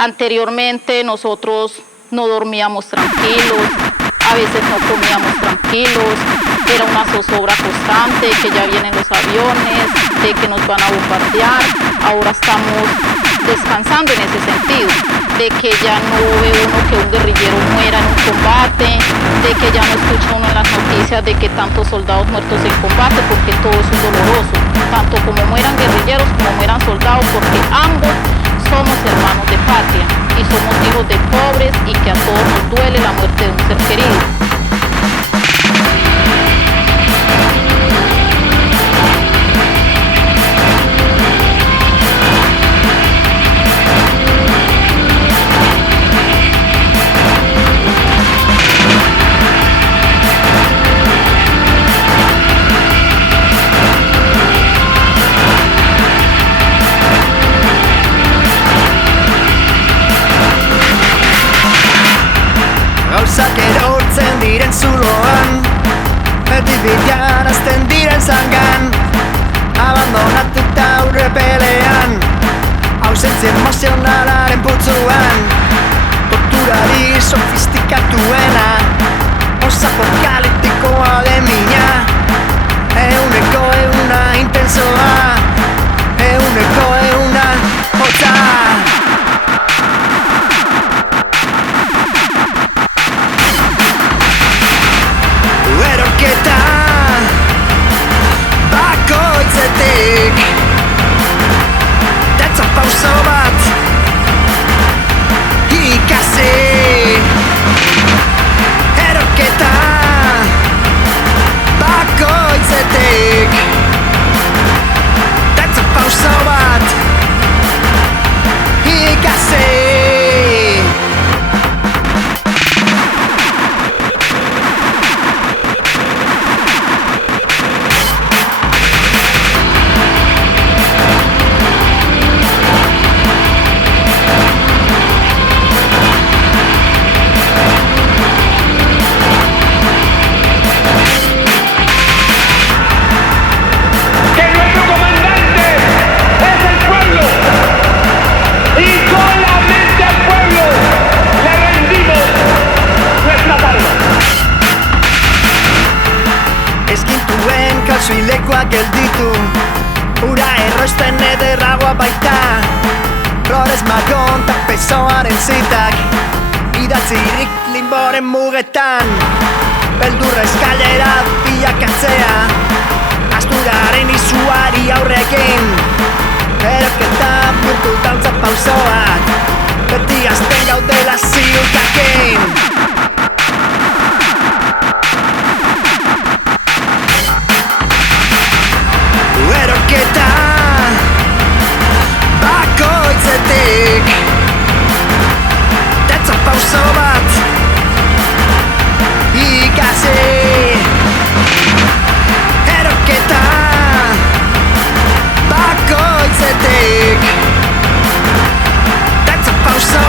Anteriormente nosotros no dormíamos tranquilos, a veces no comíamos tranquilos, era una zozobra constante, que ya vienen los aviones, de que nos van a bombardear. Ahora estamos descansando en ese sentido, de que ya no ve uno que un guerrillero muera en un combate, de que ya no escucha uno en las noticias de que tantos soldados muertos en combate, porque todo eso es doloroso, tanto como mueran guerrilleros como mueran soldados, porque ambos somos hermanos de patria y somos hijos de pobres y que a todos nos duele la muerte de un ser querido. Gauzak erortzen diren zuloan, erdibidean azten diren zangan, abandonatuta aurre pelean, ausentzia emozionalaren putzuan, torturari sofistikatuena, posapokaliptikoa den mina, euneko euna intensoa, euneko euna hotza. Eroketa bakoitzetik datza pauso bat ikasi. Eroketa bakoitzetik datza pauso bat ikasi. Zuilekoak gelditu, ura erroisten ederragoa baita, Flores Magón ta pesoaren zitak, idatzirik limboren mugetan, beldurra eskalera bilakatzea, asturaren izuari aurrekin, eroketa bihurtu dantza pausoak, beti azten gaudela ziurtakin. Eroketa bakoitzetik datza pauso bat ikasi. Eroketa bakoitzetik datza pauso